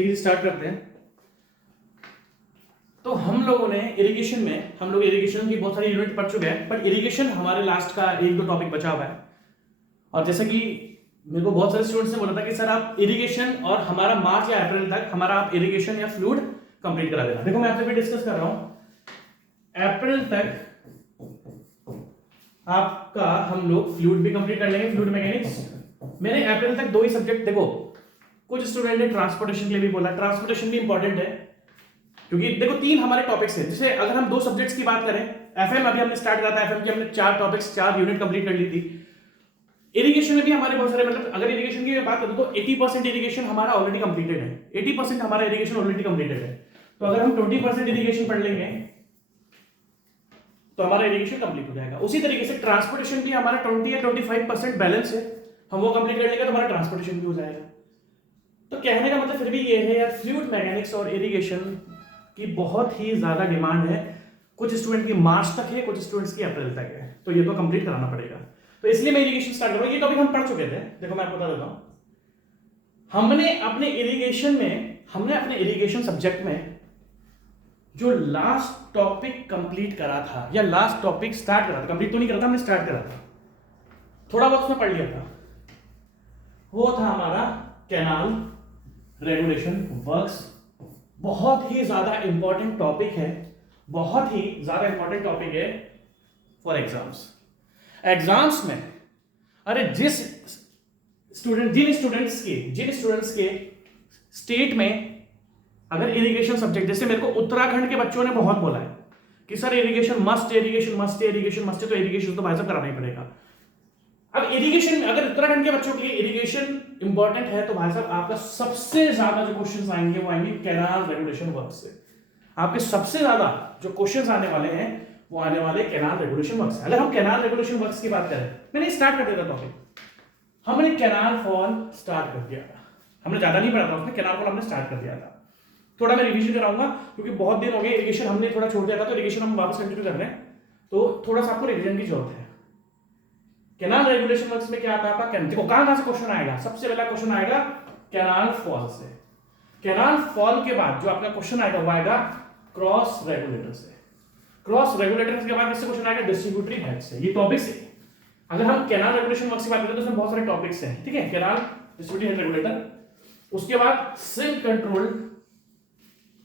ठीक है, स्टार्ट करते हैं। तो हम लोगों ने इरिगेशन में हम लोग इरिगेशन की बहुत सारी यूनिट पढ़ चुके हैं, पर इरिगेशन हमारे लास्ट का एक दो टॉपिक बचा हुआ है। और जैसे कि मेरे को बहुत सारे स्टूडेंट्स ने बोला था कि सर आप इरिगेशन और हमारा मार्च या अप्रैल तक हमारा आप इरिगेशन या फ्लूइड कंप्लीट करा देना। देखो मैं आपसे भी डिस्कस कर रहा हूं, अप्रैल तक आपका हम लोग फ्लूइड भी कंप्लीट कर लेंगे, फ्लूइड मैकेनिक्स। मैंने अप्रैल तक दो ही सब्जेक्ट, देखो कुछ स्टूडेंट ने ट्रांसपोर्टेशन के लिए भी बोला, ट्रांसपोर्टेशन भी इंपॉर्टेंट है क्योंकि देखो तीन हमारे टॉपिक्स हैं। जैसे अगर हम दो सब्जेक्ट्स की बात करें, एफएम अभी हमने स्टार्ट करा था, एफएम की हमने 4 टॉपिक्स 4 यूनिट कंप्लीट कर ली थी। इरिगेशन में भी हमारे बहुत सारे, मतलब अगर इरिगेशन की बात करूं तो 80% इरिगेशन हमारा ऑलरेडी कंप्लीटेड है, 80% हमारा इरिगेशन ऑलरेडी कंप्लीटेड है। तो अगर हम 20% इरिगेशन पढ़ लेंगे तो हमारा इरिगेशन कंप्लीट हो जाएगा। उसी तरीके से ट्रांसपोर्टेशन भी हमारा 20 या 25% बैलेंस है, हम वो कंप्लीट कर लेंगे तो हमारा ट्रांसपोर्टेशन भी हो जाएगा। तो कहने का मतलब फिर भी ये है यार, फ्लूइड मैकेनिक्स और इरिगेशन की बहुत ही ज्यादा डिमांड है। कुछ स्टूडेंट की मार्च तक है, कुछ स्टूडेंट्स की अप्रैल तक है, तो ये तो कंप्लीट कराना पड़ेगा। तो इसलिए मैं इरिगेशन स्टार्ट करूंगा। ये टॉपिक हम पढ़ चुके थे, देखो मैं आपको बता देता हूं। हमने अपने इरिगेशन सब्जेक्ट में जो लास्ट टॉपिक कंप्लीट करा था या लास्ट टॉपिक स्टार्ट करा था, कंप्लीट तो नहीं करा था, हमने स्टार्ट करा था, थोड़ा बहुत उसमें पढ़ लिया था, वो था हमारा कैनाल रेगुलेशन वर्क्स। बहुत ही ज्यादा इंपॉर्टेंट टॉपिक है, बहुत ही ज्यादा इंपॉर्टेंट टॉपिक है फॉर एग्जाम्स में। अरे जिन स्टूडेंट्स के स्टेट में अगर इरिगेशन सब्जेक्ट, जैसे मेरे को उत्तराखंड के बच्चों ने बहुत बोला है कि सर इरिगेशन मस्ट है, तो इरिगेशन तो भाई साहब कराना ही पड़ेगा। अब इरिगेशन, अगर उत्तराखंड के बच्चों के लिए इरिगेशन इंपॉर्टेंट है तो भाई साहब आपका सबसे ज्यादा जो क्वेश्चंस आएंगे वो आएंगे कैनाल रेगुलेशन वर्क से। आपके सबसे ज्यादा जो क्वेश्चंस आने वाले हैं वो आने वाले कैनाल रेगुलेशन वर्क से। अगर हम कैनाल रेगुलेशन वर्क्स की बात करें, मैंने स्टार्ट कर दिया था टॉपिक, हमने कैनाल फॉल स्टार्ट कर दिया था, हमने ज्यादा नहीं पढ़ा था उसमें, कैनाल फॉल हमने स्टार्ट कर दिया था। थोड़ा मैं रिवीजन कराऊंगा क्योंकि बहुत दिन हो गए, इरिगेशन हमने थोड़ा छोड़ दिया था, तो इरिगेशन हम वापस कंटिन्यू कर रहे हैं, तो थोड़ा सा आपको रिवीजन की जरूरत है। कैनाल रेगुलेशन वर्क्स में क्या आता है आपका, देखो कहां से क्वेश्चन आएगा, सबसे पहला क्वेश्चन आएगा कैनाल फॉल से। कैनाल फॉल के बाद जो आपका क्वेश्चन आएगा वो आएगा क्रॉस रेगुलेटर से। क्रॉस रेगुलेटर के बाद किससे क्वेश्चन आएगा, डिस्ट्रीब्यूटरी हेड से। ये टॉपिक्स है। अगर हम कैनाल रेगुलेशन वर्क्स की बात करें तो उसमें बहुत सारे टॉपिक्स हैं, ठीक है, कैनाल, डिस्ट्रीब्यूटरी हेड, रेगुलेटर। उसके बाद सिंक कंट्रोल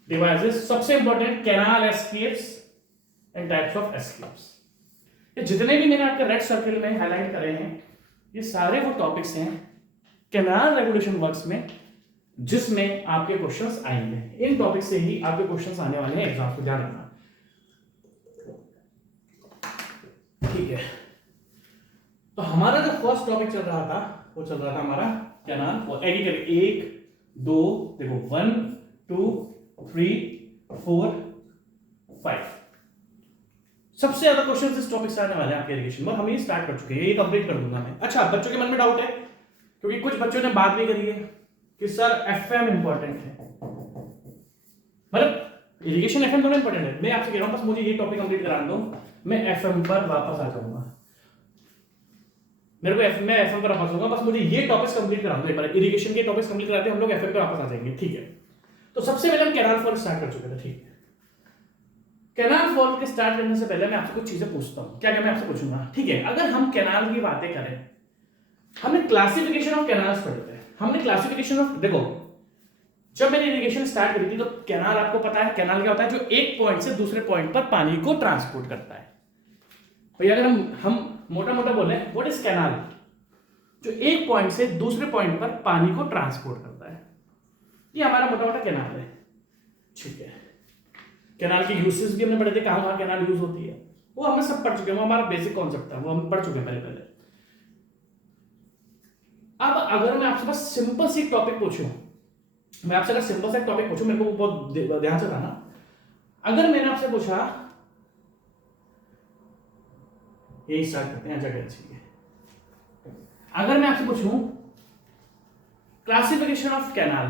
डिवाइसेस, सबसे important canal escapes and types of escapes. ये जितने भी मैंने आपके रेड सर्कल में हाईलाइट करे हैं ये सारे वो टॉपिक्स हैं कैनाल रेगुलेशन वर्क्स में जिसमें आपके क्वेश्चंस आएंगे। इन टॉपिक से ही आपके क्वेश्चंस आने वाले हैं एग्जाम को, ध्यान रखना, ठीक है। तो हमारा जो फर्स्ट टॉपिक चल रहा था वो चल रहा था हमारा कैनाल, और एक 2 देखो 1 2 3 4 5 सबसे ज्यादा क्वेश्चन इस टॉपिक से आने वाले हैं आपके इरिगेशन में। हम ये स्टार्ट कर चुके हैं, ये कंप्लीट कर दूंगा मैं। अच्छा, बच्चों के मन में डाउट है क्योंकि कुछ बच्चों ने बात भी करी है कि सर एफएम इंपॉर्टेंट है, मतलब इरिगेशन एफएम दोनों इंपॉर्टेंट है। मैं आपसे कह रहा हूं बस मुझे ये टॉपिक कंप्लीट कराने दो, मैं एफएम पर वापस आ जाऊंगा, मेरे को मैं एफएम पर वापस आऊंगा, बस मुझे ये टॉपिक्स कंप्लीट करा दो एक बार। इरिगेशन के टॉपिक्स कंप्लीट कराते हैं हम लोग, एफएम पे वापस आ जाएंगे, ठीक है। तो सबसे पहले हम कैनाल फॉल स्टार्ट कर चुके थे, ठीक है। कैनाल फॉल के स्टार्ट करने से पहले मैं आपसे कुछ चीजें पूछता हूं। क्या मैं आपसे पूछूंगा, ठीक है। अगर हम कैनाल की बातें करें, हमने क्लासिफिकेशन ऑफ कैनाल्स पढ़े थे, हमने क्लासिफिकेशन ऑफ, देखो जब मैंने इरिगेशन स्टार्ट करी थी तो कैनाल, आपको पता है कैनाल क्या होता है, जो एक पॉइंट से दूसरे पॉइंट पर पानी को ट्रांसपोर्ट करता है। भैया अगर हम मोटा मोटा बोले व्हाट इज कैनाल, जो एक पॉइंट से दूसरे पॉइंट पर पानी को ट्रांसपोर्ट करता है, ये हमारा मोटा मोटा कैनाल है, ठीक है। कैनाल की यूसेज भी हमने पढ़े थे, कहां कहां कैनाल यूज होती है, वो हमने सब पढ़ चुके हैं, वो हमारा बेसिक कॉन्सेप्ट था, वो हम पढ़ चुके हैं पहले। अब अगर मैं आपसे बस सिंपल सी टॉपिक पूछूं, मैं आपसे अगर सिंपल सा टॉपिक पूछूं, मेरे को बहुत ध्यान से बताना, अगर मैंने आपसे पूछा, यही स्टार्ट करते हैं, जगह अच्छी है। अगर मैं आपसे पूछूं classification of canal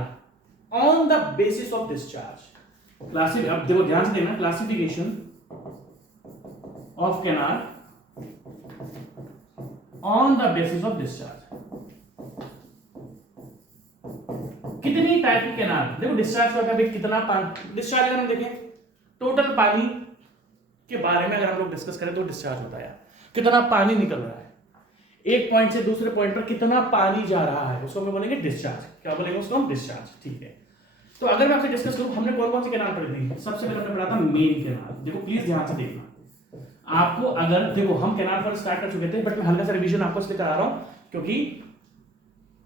on the basis of discharge, अब देखो ध्यान से देखना, classification of canal on the basis of discharge, कितनी टाइप की कैनाल, देखो डिस्चार्ज का भाई कितना पानी डिस्चार्ज, अगर हम देखें टोटल पानी के बारे में अगर हम लोग डिस्कस करें तो डिस्चार्ज होता है कितना पानी निकल रहा है, एक पॉइंट से दूसरे पॉइंट पर कितना पानी जा रहा है, उसको हम बोलेंगे डिस्चार्ज। क्या बोलेंगे उसको हम? डिस्चार्ज। ठीक है, तो अगर मैं आपसे डिस्कस करूं, हमने कौन कौन सी कैनाल पढ़ी थी? सबसे पहले हमने पढ़ा था मेन कैनाल। देखो प्लीज ध्यान से देखना, आपको अगर देखो हम कैनाल पर स्टार्ट कर चुके थे, बट मैं हल्का सा रिवीजन आपको इसलिए करा रहा हूं क्योंकि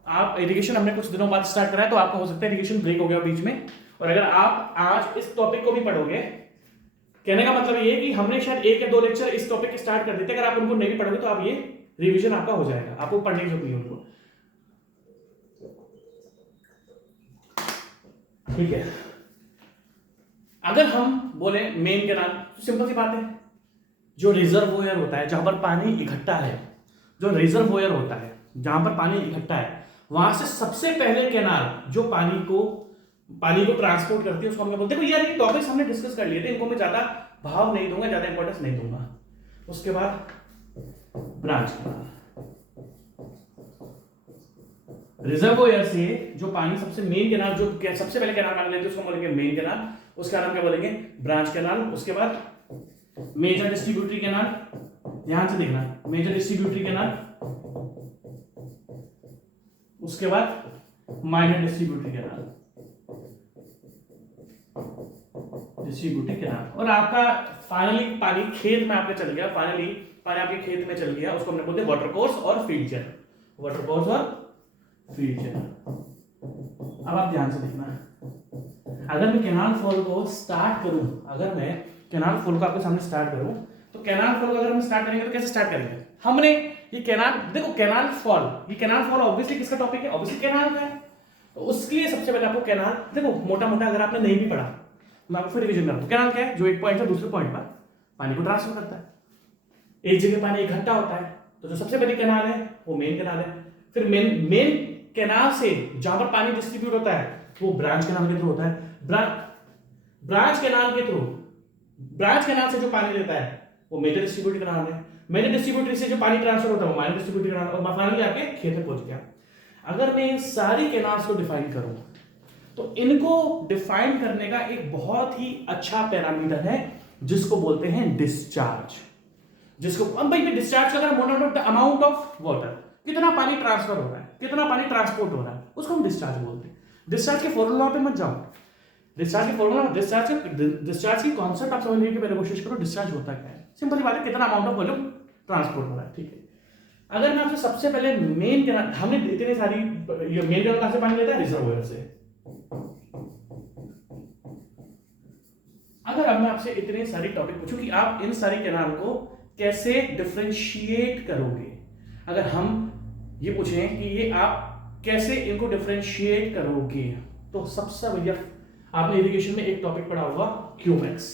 आप इरिगेशन हमने कुछ दिनों बाद स्टार्ट करा है, तो आपका हो सकता है इरिगेशन ब्रेक हो गया बीच में, और अगर आप आज इस टॉपिक को भी पढ़ोगे, कहने का मतलब ये कि हमने शायद 1 या 2 लेक्चर इस टॉपिक के स्टार्ट कर देते, अगर आप उनको नहीं पढ़ोगे तो आप ये रिवीजन आपका हो जाएगा, आपको पढ़ने की जरूरत नहीं है उनको। ठीक है, अगर हम बोले मेन कैनाल तो सिंपल सी बात है, जो रिजर्वोयर होता है जहां पर पानी इकट्ठा है, जो रिजर्वोयर होता है जहां पर पानी इकट्ठा है, वहां से सबसे पहले कैनाल जो पानी को ट्रांसपोर्ट करती है उसको हम क्या बोलते हैं? यार ये टॉपिक्स हमने डिस्कस कर लिए थे, इनको मैं ज्यादा भाव नहीं दूंगा, ज्यादा इंपॉर्टेंस नहीं दूंगा। उसके बाद ब्रांच कैनाल, रिजर्वोयर से जो पानी सबसे मेन कैनाल जो सबसे पहले कैनाल मान लेते हैं उसको बोलेंगे मेन कैनाल, उसका नाम क्या बोलेंगे? Branch canal. उसके बाद मेजर डिस्ट्रीब्यूटरी कैनाल, ध्यान से देखना, मेजर डिस्ट्रीब्यूटरी कैनाल, उसके बाद माइनर डिस्ट्रीब्यूटरी कैनाल, और आपका फाइनली पानी खेत में आपका चल गया, फाइनली पानी आपके खेत में चल गया, उसको हमने बोलते हैं वाटर कोर्स और फील्ड चैनल, वाटर कोर्स और फील्ड चैनल। अब आप ध्यान से देखना, अगर मैं कैनाल फॉल को स्टार्ट करूं, अगर मैं कैनाल फॉल को आपके सामने स्टार्ट करूं, तो कैनाल फॉल को अगर हम स्टार्ट करेंगे तो कैसे स्टार्ट करेंगे? हमने ये कैनाल, देखो कैनाल फॉल, ये कैनाल फॉल ऑब्वियसली किसका टॉपिक है? ऑब्वियसली कैनाल का है, तो उसके लिए सबसे पहले आपको कैनाल, देखो मोटा मोटा अगर आपने नहीं भी पढ़ा मैं आपको फिर रिवीजन करता हूं। कैनाल क्या है? जो एक पॉइंट से दूसरे पॉइंट पर पानी को ट्रांसफर करता है, एक जगह पानी इकट्ठा होता है, तो जो सबसे बड़ी कैनाल है वो मेन कैनाल है। फिर मेन कैनाल से जहां पर पानी डिस्ट्रीब्यूट होता है वो ब्रांच कैनाल के थ्रू होता है। ब्रांच कैनाल के थ्रू, ब्रांच कैनाल से जो पानी लेता है वो मेजर डिस्ट्रीब्यूटरी कैनाल है, मेजर डिस्ट्रीब्यूटरी से जो पानी ट्रांसफर होता है वो माइनर डिस्ट्रीब्यूटरी कैनाल, और फाइनली आपके खेत में पहुंच गया। अगर मैं इन सारी कैनाल्स को डिफाइन करूं तो इनको डिफाइन करने का एक बहुत ही अच्छा पैरामीटर है जिसको बोलते हैं डिस्चार्ज। जिसको अब भाई डिस्चार्ज का अगर अमाउंट ऑफ वाटर, कितना पानी ट्रांसफर हो रहा है, कितना पानी ट्रांसपोर्ट हो रहा है, उसको हम डिस्चार्ज बोलते हैं। डिस्चार्ज के फॉर्मूला पे मत जाओ, डिस्चार्ज के फॉर्मूला, डिस्चार्ज की कॉन्सेप्ट आप समझने की पहले कोशिश करो, डिस्चार्ज होता क्या है? सिंपल बात है, कितना अमाउंट ऑफ वॉल्यूम ट्रांसपोर्ट हो रहा है। ठीक है, अगर मैं आपसे सबसे पहले मेन कैनाल, हमने इतने सारी, ये मेन कैनाल कहां से पानी लेता है? रिजर्वोयर से। अगर अब मैं आपसे इतने सारी टॉपिक पूछूं कि आप इन सारी कैनाल को कैसे डिफरेंशिएट करोगे, अगर हम ये पूछें कि ये आप कैसे इनको डिफरेंशिएट करोगे, तो सबसे बढ़िया आपने इरिगेशन में एक टॉपिक पढ़ा होगा क्यूमेक्स।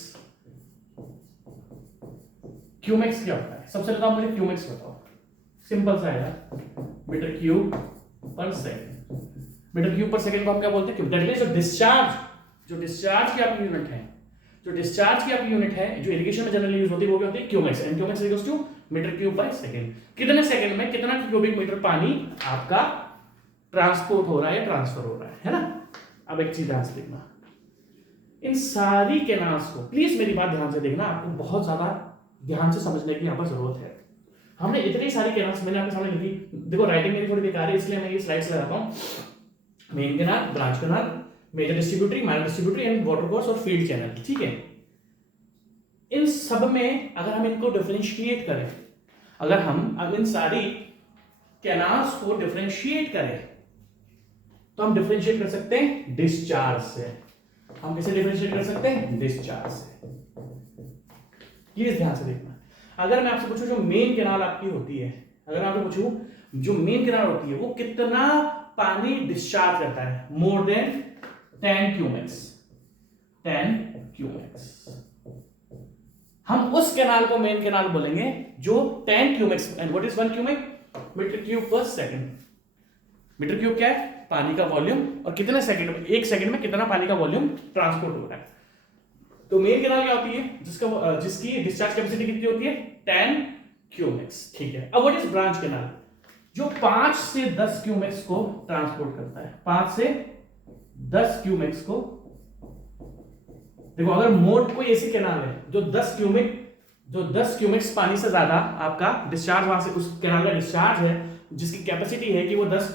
क्यूमेक्स क्या होता है? सबसे पहले आप मुझे क्यूमेक्स बताओ। सिंपल सा है, मीटर क्यूब पर सेकंड। मीटर क्यूब पर सेकंड को हम क्या बोलते हैं? क्यूब। दैट मींस जो डिस्चार्ज की आपकी यूनिट है, जो डिस्चार्ज की आपकी यूनिट है, जो इरिगेशन में जनरली यूज होती है वो क्या होती है? Cumecs. And cumecs equals to metre cube by second. कितने सेकंड में कितना क्यूबिक मीटर पानी आपका ट्रांसपोर्ट हो रहा है, ट्रांसफर हो रहा है ना? अब एक चीज ध्यान से देखना, इन सारी कैनाल्स को प्लीज मेरी बात ध्यान से देखना, आपको बहुत ज्यादा ध्यान से समझने की यहां पर जरूरत है। हमने इतनी सारी कैनाल्स मैंने आपके सामने लिखी, देखो राइटिंग मेरी थोड़ी बेकार है इसलिए मैं ये स्लाइड्स लगाता हूं। Main canal, branch canal, major distributary, minor distributary and water course और फील्ड चैनल। ठीक है, इन सब में अगर हम इनको डिफरेंशिएट करें, अगर हम इन सारी कैनाल्स को डिफरेंशिएट करें तो हम डिफरेंशिएट कर सकते हैं डिस्चार्ज से। हम कैसे डिफरेंशिएट कर सकते हैं? डिस्चार्ज से। प्लीज ध्यान से देखना, अगर मैं आपसे पूछूं जो मेन कैनाल आपकी होती है, अगर मैं आपसे पूछूं जो मेन कैनाल होती है वो कितना पानी डिस्चार्ज करता है? More than 10 cumecs. 10 क्यूमेक्स। हम उस कैनाल को मेन कैनाल बोलेंगे जो 10 cumecs. And what is 1 cumec? Metre cube पर सेकंड। मीटर क्यूब क्या है? पानी का वॉल्यूम, और कितने सेकंड में, एक सेकंड में कितना पानी का वॉल्यूम ट्रांसपोर्ट हो रहा है। तो मेन कैनाल क्या होती है? जिसकी डिस्चार्ज कैपेसिटी कितनी होती है? 10 क्यूमेक्स। ठीक है, अब व्हाट इज ब्रांच कैनाल? जो 5 से 10 क्यूमेक्स को ट्रांसपोर्ट करता है, 5 से 10 क्यूमेक्स को, देखो अगर मोट कोई ऐसी कैनाल है जो 10 क्यूमेक्स पानी से ज्यादा आपका डिस्चार्ज वहां से उस कैनाल का डिस्चार्ज है, जिसकी कैपेसिटी है कि वो 10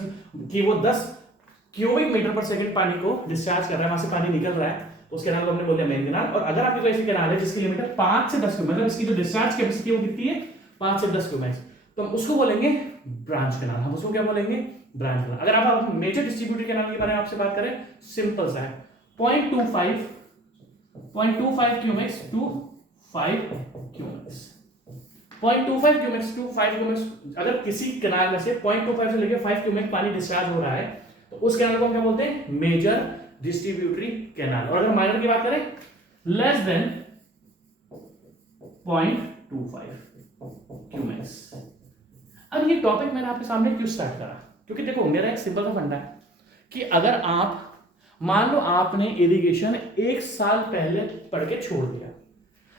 क्यूबिक मीटर पर सेकंड पानी को डिस्चार्ज कर रहा है, वहां से पानी निकल रहा है, उस कैनाल को हमने बोल दिया मेन कैनाल। और अगर आपकी कोई ऐसी कैनाल है जिसकी लिमिट है 5 से 10 क्यूबिक, मतलब इसकी जो डिस्चार्ज कैपेसिटी है वो कितनी है 5 से 10 क्यूबिक, तो हम उसको बोलेंगे ब्रांच कैनाल। हम उसको क्या बोलेंगे? Branch canal. अगर आप मेजर डिस्ट्रीब्यूटेड कैनाल के बारे में आपसे बात करें, सिंपल सा है 0.25 cubics to 5 cubics, 0.25 cubics to 5 cubics. अगर किसी कैनाल में से 0.25 से लेकर 5 क्यूबिक पानी डिस्चार्ज हो रहा है तो उस कैनाल को हम क्या बोलते हैं? Major distributary canal. और अगर माइनर की बात करें, लेस देन 0.25 क्यूबिक्स। अब ये टॉपिक मैंने आपके सामने क्यों स्टार्ट करा? क्योंकि देखो मेरा एक सिंपल सा फंडा है कि अगर आप मान लो आपने इरिगेशन 1 साल पहले पढ़ के छोड़ दिया,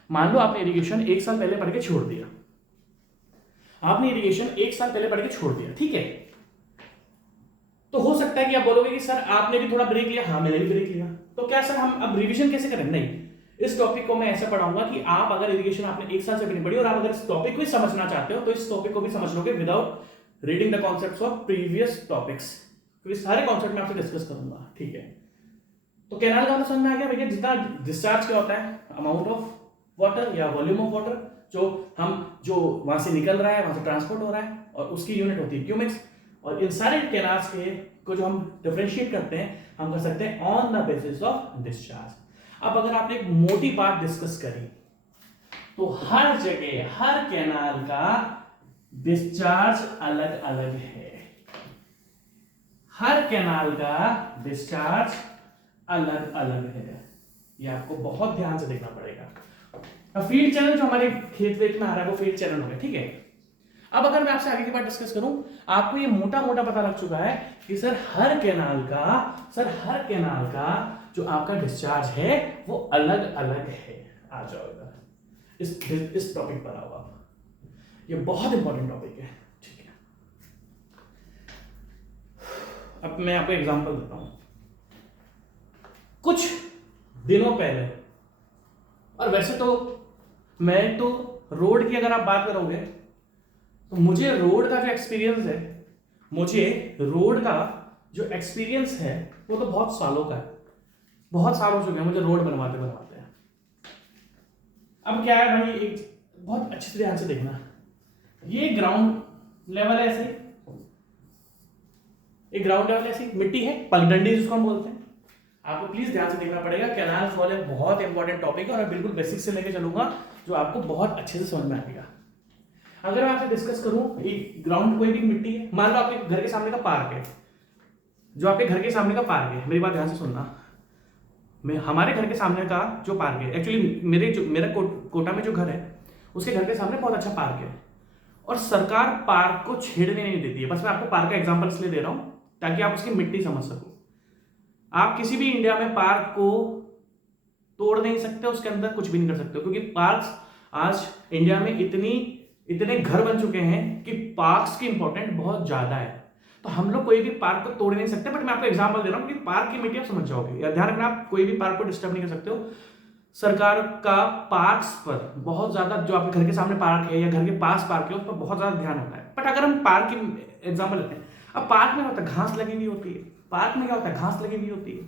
मान लो आपने इरिगेशन 1 साल पहले पढ़ के छोड़ दिया, आपने इरिगेशन 1 साल पहले पढ़ के छोड़ दिया, ठीक है, तो हो सकता है कि आप बोलोगे कि सर आपने भी थोड़ा ब्रेक लिया। हाँ मैंने भी ब्रेक लिया, तो क्या सर हम अब रिवीजन कैसे करें? नहीं, इस टॉपिक को मैं ऐसा पढ़ाऊंगा कि आप अगर इरिगेशन आपने 1 साल से नहीं पढ़ी और आप अगर इस टॉपिक को समझना चाहते हो तो इस टॉपिक को भी समझ लोगे without reading the concepts of previous topics, क्योंकि सारे कॉन्सेप्ट मैं आपसे डिस्कस करूंगा, ठीक है। तो कैनाल का मतलब समझ में आ गया भैया, जितना डिस्चार्ज क्या होता है, अमाउंट ऑफ वाटर या वॉल्यूम ऑफ वाटर जो वहां से निकल रहा है, वहां से ट्रांसपोर्ट हो रहा है, और उसकी यूनिट होती है क्यूबिक्स। और इन सारे कैनाल्स के को जो हम डिफरेंशिएट करते हैं, हम कर सकते हैं on the basis of discharge. अब अगर आपने एक मोटी बात डिस्कस करी तो हर जगह हर कैनाल का डिस्चार्ज अलग अलग है, हर कैनाल का डिस्चार्ज अलग अलग है, ये आपको बहुत ध्यान से देखना पड़ेगा। फील्ड चैनल जो हमारे खेत वेत में आ रहा है वो फील्ड चैनल हो गया, ठीक है। अब अगर मैं आपसे आगे की बात डिस्कस करूं, आपको ये मोटा मोटा पता लग चुका है कि सर हर कैनाल का जो आपका डिस्चार्ज है वो अलग अलग है। आ जाओ इधर, इस टॉपिक पर आओ आप, ये बहुत इंपॉर्टेंट टॉपिक है, ठीक है। अब मैं आपको एग्जांपल देता हूं। कुछ दिनों पहले, और वैसे तो मैं तो रोड की अगर आप बात करोगे तो मुझे रोड का जो एक्सपीरियंस है वो तो बहुत सालों का है, बहुत साल हो चुके हैं मुझे रोड बनवाते बनवाते हैं। अब क्या है भाई, एक बहुत अच्छे से ध्यान से देखना, ये ग्राउंड लेवल है, ऐसे एक ग्राउंड लेवल ऐसी मिट्टी है, पगडंडी जिसको हम बोलते हैं। आपको प्लीज ध्यान से देखना पड़ेगा, कैनाल फॉल एक बहुत इंपॉर्टेंट टॉपिक है और मैं बिल्कुल बेसिक से लेके चलूंगा जो आपको बहुत अच्छे से समझ में आएगा। अगर मैं आपसे डिस्कस करूं, एक ग्राउंड कोई भी मिट्टी है, मान लो आपके घर के सामने का पार्क है, जो आपके घर के सामने का पार्क है, मेरी बात ध्यान से सुनना, हमारे घर के सामने का जो पार्क है, एक्चुअली मेरा कोटा में जो घर है उसके घर के सामने बहुत अच्छा पार्क है, और सरकार पार्क को छेड़ने नहीं देती है। बस मैं आपको पार्क का एग्जांपल इसलिए दे रहा हूं ताकि आप उसकी मिट्टी समझ सको। आप किसी भी इंडिया में पार्क को तोड़ नहीं सकते, उसके अंदर कुछ भी नहीं कर सकते, क्योंकि पार्क्स आज इंडिया में इतने घर बन चुके हैं कि पार्क्स की इंपॉर्टेंट बहुत ज्यादा है। तो हम लोग कोई भी पार्क को तोड़ नहीं सकते, बट मैं आपको एग्जांपल दे रहा हूं कि पार्क की मिट्टी आप समझ जाओगे। या ध्यान रखना, आप कोई भी पार्क को डिस्टर्ब नहीं कर सकते हो। सरकार का पार्क्स पर बहुत ज्यादा, जो आपके घर के सामने पार्क है या घर के पास पार्क है, उस पर बहुत ज्यादा ध्यान होता है। बट अगर हम पार्क की एग्जाम्पल लेते हैं, अब पार्क में होता है घास लगी हुई होती है, पार्क में क्या होता है, घास लगी हुई होती है।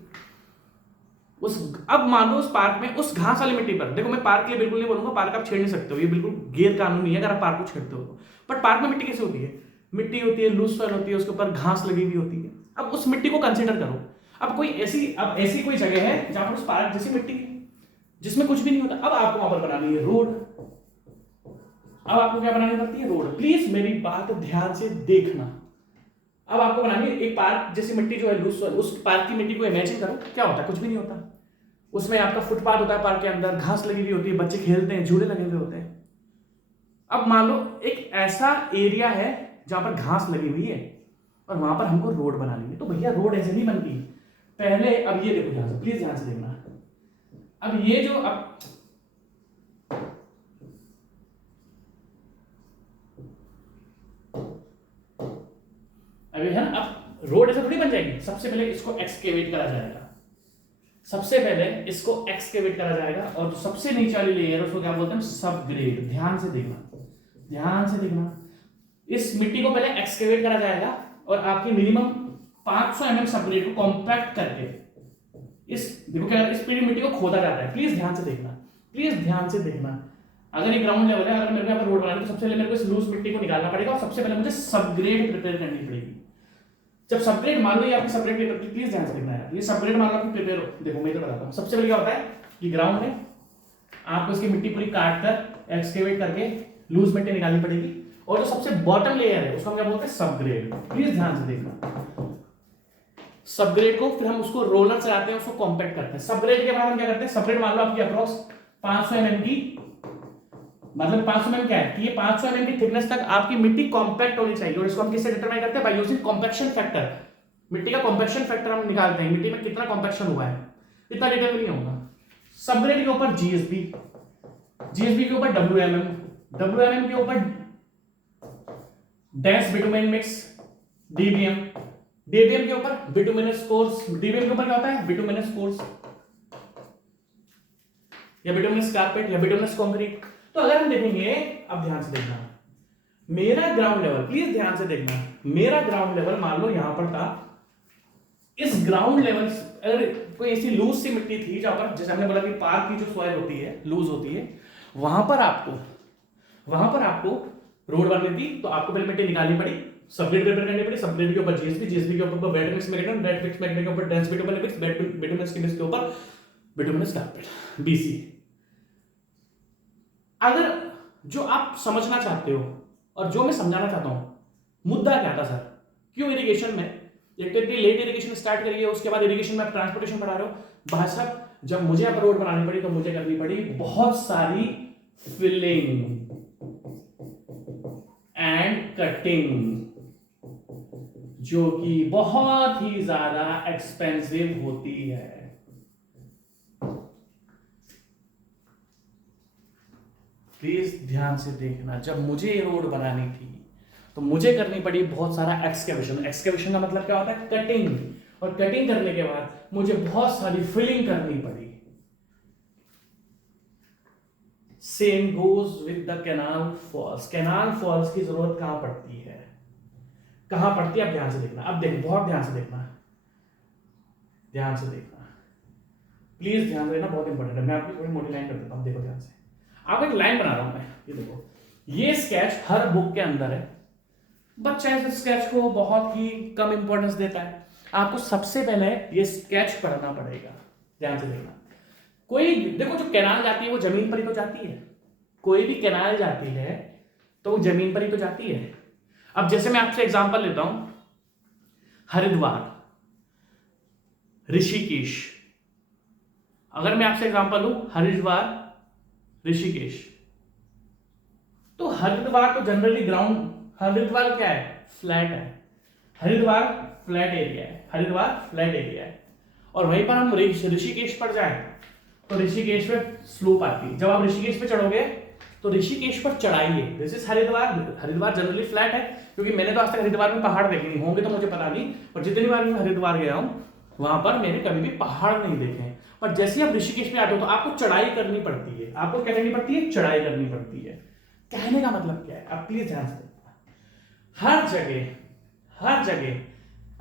अब मान लो उस पार्क में उस घास वाली मिट्टी पर, देखो मैं पार्क के लिए बिल्कुल नहीं बोलूंगा, पार्क आप छेड़ नहीं सकते हो, ये बिल्कुल गैर कानूनी है अगर आप पार्क को छेड़ते हो तो। बट पार्क में मिट्टी कैसे होती है, मिट्टी होती है, लूज सॉइल होती है, उसके ऊपर घास लगी हुई होती है। अब उस मिट्टी को कंसीडर करो, अब ऐसी कोई जगह है जहां पर उस पार्क जैसी मिट्टी है जिसमें कुछ भी नहीं होता। अब आपको वहां पर बनानी है रोड, अब आपको क्या बनानी पड़ती है, रोड। प्लीज मेरी बात ध्यान से देखना। अब आपको बनानी है एक पार्क जैसी मिट्टी जो है लूज सॉइल, उस पार्क की मिट्टी को इमेजिन करो, क्या होता है, कुछ भी नहीं होता। उसमें आपका फुटपाथ होता है, पार्क के अंदर घास लगी हुई होती है, बच्चे खेलते हैं, झूले लगे हुए होते हैं। अब मान लो एक ऐसा एरिया है जहां पर घास लगी हुई है और वहां पर हमको रोड बनानी है। तो भैया रोड ऐसे नहीं बनती पहले। अब ये देखो ध्यान से, प्लीज ध्यान से देखना। अब ये जो अभी है ना, अब रोड ऐसे थोड़ी बन जाएगी। सबसे पहले इसको एक्सकेवेट करा जाएगा, सबसे पहले इसको एक्सकेवेट करा जाएगा और जो सबसे नीचे वाली लेयर है उसको क्या बोलते हैं, सब ग्रेड। ध्यान से देखना, ध्यान से देखना। इस मिट्टी को पहले एक्सकेवेट करा जाएगा और आपकी मिनिमम 500 mm सब ग्रेड को कॉम्पैक्ट करके इस देखो क्या, इस पूरी मिट्टी को खोदा जाता है। प्लीज ध्यान से देखना, प्लीज ध्यान से देखना। अगर ये ग्राउंड लेवल है, अगर मेरे को यहाँ पर रोड बनानी है तो सबसे पहले मेरे को इस लूज मिट्टी को निकालना पड़ेगा और सबसे पहले मुझे सब ग्रेड प्रिपेयर करनी पड़ेगी। जब सब ग्रेड मान लो ये आपकी सब ग्रेड पेपर, प्लीज ध्यान से देखना है, ये सब ग्रेड मान लो आपकी प्रिपेयर हो। देखो मैं तो बताता हूँ, सबसे पहले क्या होता है कि ग्राउंड में आपको इसकी मिट्टी पूरी काट कर एक्सकेवेट करके लूज मिट्टी निकालनी पड़ेगी और जो सबसे बॉटम लेयर है उसको हम क्या बोलते हैं, सब ग्रेड। प्लीज ध्यान से देखना। सब ग्रेड को फिर हम उसको रोलर चलाते हैं, उसको कॉम्पैक्ट करते हैं। सब ग्रेड के बाद हम क्या करते हैं, सब ग्रेड मान लो आपकी अप्रॉक्स 500 mm की, मतलब 500 mm क्या है कि ये 500 mm की थिकनेस तक आपकी मिट्टी कॉम्पैक्ट होनी चाहिए और इसको हम किससे डिटरमाइन करते हैं, बाय यूजिंग कॉम्पैक्शन फैक्टर। मिट्टी का कॉम्पैक्शन फैक्टर हम निकालते हैं, मिट्टी में कितना कॉम्पैक्शन हुआ है, इतना डिटेल नहीं होगा। सब ग्रेड के ऊपर जीएसबी, जीएसबी के ऊपर डब्ल्यूएमएम, डब्ल्यूएमएम के ऊपर dense bitumen mix DBM, DBM के ऊपर बिटुमिनस कोर्स, डीबीएम के ऊपर क्या होता है, बिटुमिनस कोर्स या बिटुमिनस कारपेट या बिटुमिनस कंक्रीट। तो अगर हम देखेंगे, अब ध्यान से देखना, मेरा ग्राउंड लेवल, प्लीज ध्यान से देखना, मेरा ग्राउंड लेवल मान लो यहां पर था। इस ग्राउंड लेवल अगर कोई ऐसी लूज सी मिट्टी थी जहां पर, जैसे हमने बोला कि पार्क की जो सॉइल होती है लूज होती है, वहां पर आपको रोड बननी थी तो आपको पहले मिट्टी निकालनी पड़ी, सबग्रेड प्रिपेयर करनी पड़ी, सबग्रेड के ऊपर जीएसबी, जीएसबी के ऊपर wait mix magnet, wait mix magnet के ऊपर dense bitumen mix, bituminous mix के ऊपर बिटुमिनस कारपेट, बीसी। अगर जो आप समझना चाहते हो और जो मैं समझाना चाहता हूं, मुद्दा क्या था सर, क्यों इरिगेशन में एक तो इतनी लेट इरिगेशन स्टार्ट करी है, उसके बाद इरिगेशन में आप ट्रांसपोर्टेशन बढ़ा रहे हो। भाई साहब, जब मुझे अब रोड बनानी पड़ी तो मुझे करनी पड़ी बहुत सारी फिलिंग एंड कटिंग, जो कि बहुत ही ज्यादा एक्सपेंसिव होती है। प्लीज ध्यान से देखना, जब मुझे रोड बनानी थी तो मुझे करनी पड़ी बहुत सारा एक्सकेवेशन। एक्सकेवेशन का मतलब क्या होता है, कटिंग, और कटिंग करने के बाद मुझे बहुत सारी फिलिंग करनी पड़ी। Same goes with the canal falls. Canal falls की जरूरत कहां पड़ती है, कहां पड़ती है, अब ध्यान से देखना। अब देखो, बहुत ध्यान से देखना, ध्यान से देखना, प्लीज ध्यान से देखना, बहुत इंपॉर्टेंट है। मैं आपकी थोड़ी मोटी लाइन कर देता हूं, देखो ध्यान से। आपको एक लाइन बना रहा हूं मैं, ये देखो, ये स्केच हर बुक के अंदर है। बच्चा इस स्केच को बहुत ही कम इंपॉर्टेंस देता है। आपको सबसे पहले ये स्केच पढ़ना पड़ेगा, ध्यान से देखना। कोई देखो, जो कैनाल जाती है वो जमीन पर ही तो जाती है, कोई भी कैनाल जाती है तो वो जमीन पर ही तो जाती है। अब जैसे मैं आपसे एग्जांपल लेता हूं, हरिद्वार, ऋषिकेश। अगर मैं आपसे एग्जांपल लूं हरिद्वार, ऋषिकेश, तो हरिद्वार तो जनरली ग्राउंड, हरिद्वार क्या है, फ्लैट है, हरिद्वार फ्लैट एरिया है, हरिद्वार फ्लैट एरिया है। और वहीं पर हम ऋषिकेश पर जाए तो ऋषिकेश पे स्लोप आती है। जब आप ऋषिकेश पे चढ़ोगे तो ऋषिकेश पर चढ़ाई है। This is Haridwar. Haridwar generally flat है, क्योंकि मैंने तो आज तक हरिद्वार में पहाड़ देखे नहीं होंगे तो मुझे पता नहीं, पर जितनी बार मैं हरिद्वार गया हूं वहां पर मैंने कभी भी पहाड़ नहीं देखे हैं। पर जैसे ही आप ऋषिकेश पे आते हो तो आपको चढ़ाई करनी पड़ती है। आपको क्या करनी पड़ती है, चढ़ाई करनी पड़ती है। कहने का मतलब क्या है, आप प्लीज ध्यान से देखना। हर जगह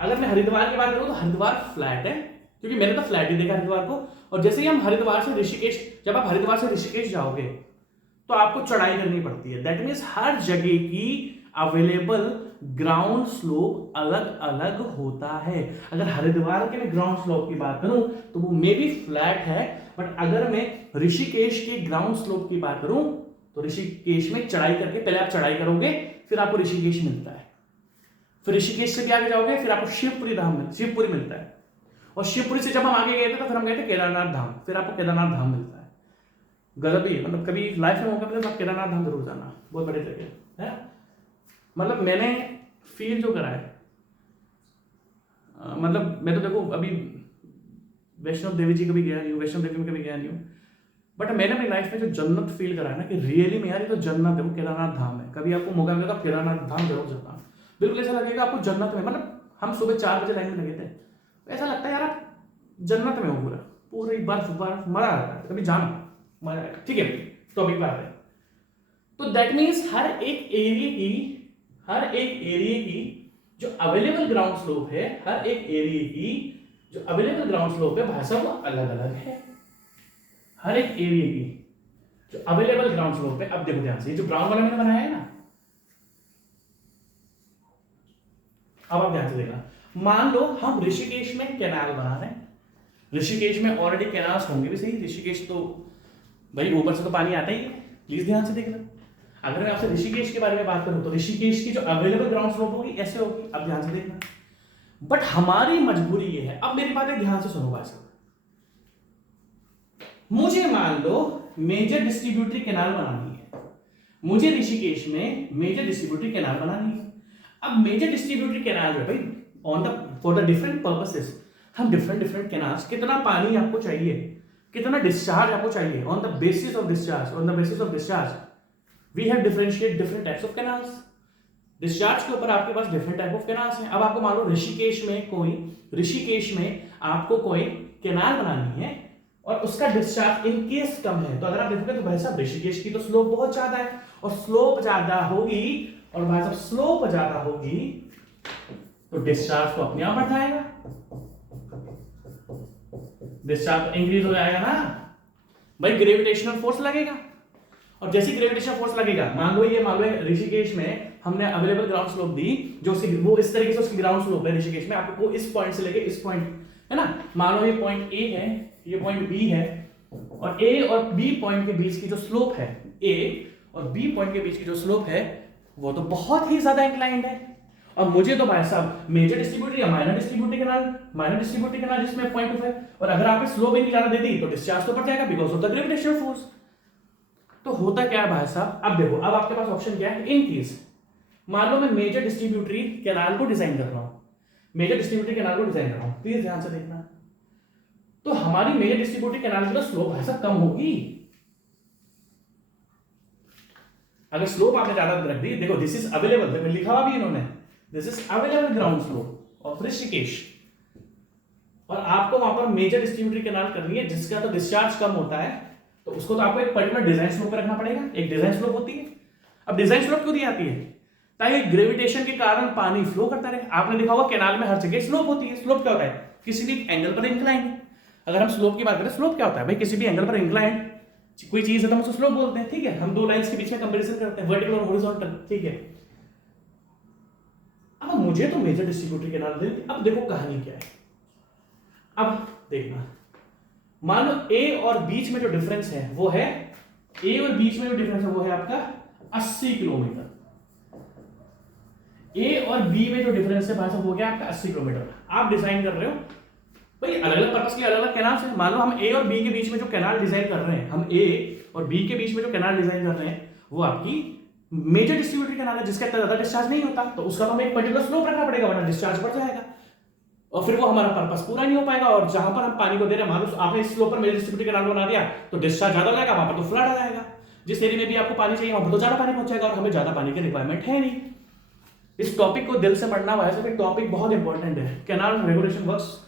अगर मैं हरिद्वार की बात करूं तो हरिद्वार फ्लैट है, क्योंकि मैंने तो फ्लैट ही देखा हरिद्वार को। और जैसे ही हम हरिद्वार से ऋषिकेश, जब आप हरिद्वार से ऋषिकेश जाओगे तो आपको चढ़ाई करनी पड़ती है। दैट मीन्स हर जगह की अवेलेबल ग्राउंड स्लोप अलग अलग होता है। अगर हरिद्वार के मैं ग्राउंड स्लोप की बात करूं तो वो मे बी फ्लैट है, बट अगर मैं ऋषिकेश के ग्राउंड स्लोप की बात करूं तो ऋषिकेश में चढ़ाई करके, पहले आप चढ़ाई करोगे फिर आपको ऋषिकेश मिलता है, फिर ऋषिकेश से भी आगे जाओगे फिर आपको शिवपुरी मिलता है, और शिवपुरी से जब हम आगे गए थे तो फिर हम गए थे केदारनाथ धाम, फिर आपको केदारनाथ धाम मिलता है। गजब ही है, मतलब कभी लाइफ में मौका मिले तो आप केदारनाथ धाम जरूर जाना, बहुत बड़ी जगह है। मतलब मैंने फील जो करा है, मतलब मैं तो देखो अभी वैष्णो देवी जी कभी गया नहीं हूँ, वैष्णो देवी में कभी गया नहीं हूँ, बट मैंने अपनी लाइफ में जो जन्नत फील करा है ना, कि रियली में यार ये तो जन्नत है, वो केदारनाथ धाम है। कभी आपको मौका मिले तो आप केदारनाथ धाम जरूर जाना, बिल्कुल ऐसा लगेगा आपको जन्नत में। मतलब हम सुबह 4 बजे लाइन में लगे थे, ऐसा लगता है यार आप जन्नत में हो, पूरे बर्फ बर्फ मजा आता है, कभी जाना मजा आएगा। ठीक है, टॉपिक पर आते हैं। तो दैट मीन्स हर एक एरिया की जो अवेलेबल ग्राउंड स्लोप है, हर एक एरिया की जो अवेलेबल ग्राउंड स्लोप है भाई साहब वो अलग अलग है। हर एक एरिया की जो अवेलेबल ग्राउंड स्लोप है, अब देखो ध्यान से, जो ब्राउन वाला मैंने बनाया है ना, अब आप ध्यान से देखना। मान लो हम ऋषिकेश में कैनाल बना रहे हैं, ऋषिकेश में ऑलरेडी कैनाल्स होंगे भी सही, ऋषिकेश तो भाई ऊपर से तो पानी आता ही है, प्लीज ध्यान से देखना। अगर मैं आपसे ऋषिकेश के बारे में बात करूं तो ऋषिकेश की जो अवेलेबल ग्राउंड स्लोप होगी ऐसे होगी, अब ध्यान से देखना। बट हमारी मजबूरी ये है, अब मेरी बातें ध्यान से सुनो भाई साहब, मुझे मान लो मेजर डिस्ट्रीब्यूटरी कैनाल बनानी है, मुझे ऋषिकेश में मेजर डिस्ट्रीब्यूटरी कैनाल बनानी है। अब मेजर डिस्ट्रीब्यूटरी कैनाल है भाई on the for the different purposes, हम डिफरेंट कैनाल्स, कितना पानी आपको चाहिए, कितना डिस्चार्ज आपको चाहिए, on the basis of discharge we have differentiate different types of canals. Discharge के ऊपर आपके पास डिफरेंट टाइप ऑफ कैनाल्स हैं। अब आपको मान लो ऋषिकेश में आपको कोई कैनाल बनानी है और उसका डिस्चार्ज इन केस कम है, तो अगर आप देखोगे तो भाई साहब ऋषिकेश की तो स्लोप बहुत ज्यादा है, और स्लोप ज्यादा होगी, और भाई साहब स्लोप ज्यादा होगी तो डिस्चार्ज तो अपने आप बढ़ जाएगा, डिस्चार्ज इंक्रीज हो जाएगा ना भाई, ग्रेविटेशनल फोर्स लगेगा। और जैसी ग्रेविटेशनल फोर्स लगेगा, मान लो ऋषिकेश में हमने अवेलेबल ग्राउंड स्लोप दी, जो वो इस तरीके से उसकी ग्राउंड स्लोप है ऋषिकेश में, आपको इस पॉइंट से लेके इस पॉइंट है ना, मान लो ये पॉइंट ए है, ये पॉइंट बी है, और ए और बी पॉइंट के बीच की जो स्लोप है, ए और बी पॉइंट के बीच की जो स्लोप है वो तो बहुत ही ज्यादा इंक्लाइंड है। और मुझे तो भाई साहब मेजर डिस्ट्रीब्यूटरी या माइनर डिस्ट्रीब्यूटरी कैनाल जिसमें पॉइंट ऑफ है, और अगर आपने स्लोप इतनी ज्यादा दे दी तो डिस्चार्ज तो बढ़ जाएगा because of the gravitational force. तो होता क्या है भाई साहब, अब देखो, अब आपके पास ऑप्शन क्या है, इन केस मान लो मैं मेजर डिस्ट्रीब्यूटरी कैनाल को डिजाइन कर रहा हूं, प्लीज ध्यान से देखना। तो हमारी मेजर डिस्ट्रीब्यूटरी कैनाल की स्लोप ऐसा कम होगी, अगर स्लोप आपने ज्यादा रख दी, देखो दिस इज अवेलेबल, देखो लिखा हुआ भी इन्होंने, this is available ground slope of Rishikesh, और आपको वहां पर मेजर डिस्ट्रीब्यूटरी कैनाल करनी है जिसका तो डिस्चार्ज कम होता है, तो उसको तो आपको एक पर्टिकुलर डिजाइन स्लोप पे रखना पड़ेगा, एक डिजाइन स्लोप होती है। अब डिजाइन स्लोप क्यों दी जाती है, ताकि ग्रेविटेशन के कारण पानी फ्लो करता रहे। आपने देखा होगा कैनाल में हर जगह स्लोप होती है, स्लोप क्या होता है, किसी भी एंगल पर इंक्लाइंड। अगर हम स्लोप की बात करें, स्लोप क्या होता है भाई, किसी भी एंगल पर इंक्लाइंड कोई चीज है तो हम उसको स्लोप बोलते हैं, ठीक है। हम दो लाइंस के बीच में कंपैरिजन करते हैं, वर्टिकल और हॉरिजॉन्टल, ठीक है। अब मुझे तो मेजर डिस्ट्रीब्यूटरी कैनाल दे, अब देखो कहानी क्या है, अब देखना, मान लो ए और बीच में जो डिफरेंस है वो है, ए और बीच में जो डिफरेंस है वो है आपका 80 किलोमीटर, ए और बी में जो डिफरेंस है भाई साहब हो गया आपका 80 किलोमीटर। आप डिजाइन कर रहे हो भाई अलग अलग पर्पस के अलग अलग कैनाल है, मान लो हम ए और बी के बीच में जो कैनाल डिजाइन कर रहे हैं, हम ए और बी के बीच में जो कैनाल डिजाइन कर रहे हैं वो आपकी मेजर डिस्ट्रीब्यूटरी कैनाल है जिसका ज्यादा डिस्चार्ज नहीं होता, तो उसका तो हमें एक पर्टिकुलर स्लोप रखना पड़ेगा वरना डिस्चार्ज बढ़ जाएगा और फिर वो हमारा पर्पस पूरा नहीं हो पाएगा। और जहां पर हम पानी को दे रहे हैं, मान लो आपने इस स्लोप पर मेजर डिस्ट्रीब्यूटरी कैनाल बना दिया तो डिस्चार्ज ज्यादा हो जाएगा, वहां पर तो फ्लड आ जाएगा। जिस एरिया में भी आपको पानी चाहिए वहां पर तो ज्यादा पानी पहुंच जाएगा और हमें ज्यादा पानी की रिक्वायरमेंट है नहीं। इस टॉपिक को दिल से पढ़ना, वैसे भी टॉपिक बहुत इंपॉर्टेंट है, कैनाल रेगुलेशन वर्क्स,